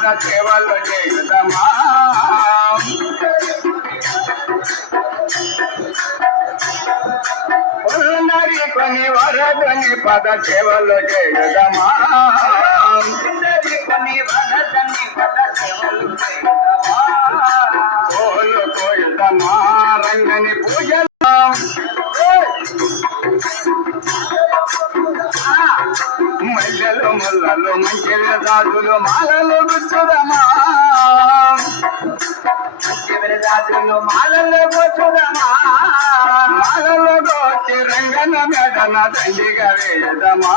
పాద సేవలు చేయుదమా కొని వరదని పద సేవలు చేయుదమా కొని వరదని పద సేవలు చేయుదమా కోలు కోయుదమా రంగని పూజలు మల్లెలు ముల్లలు మంచివి రాజులు మాలలు గుచ్చుదమా రాజులు మాలలు గోచుదమా మాలలు గోచి రంగన మెడన దండిగా వేయదమా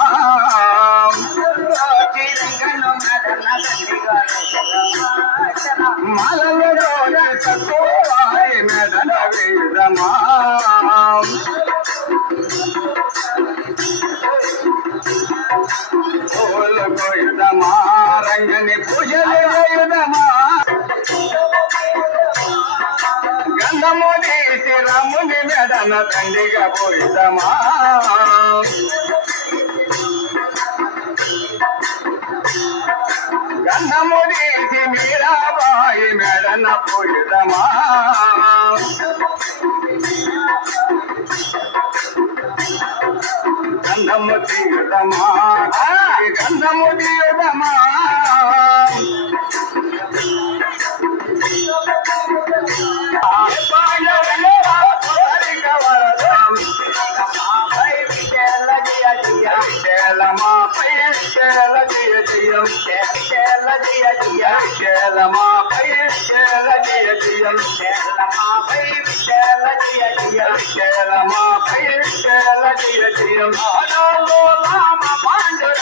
రంగన మెడన దండిగా మాలలు గోచి తక్కువ మెడన వేయదమా పూలు కోయుదమా రంగని పూజలు వేయుదమా గంధము తీసి రాముని మెడన తండ్రిగా పోయుదమా గంధము తీసి మీరాబాయి మెడన పోయుదమా గంధము తీయుదమా గంధము తీయుదమా పాండురంగ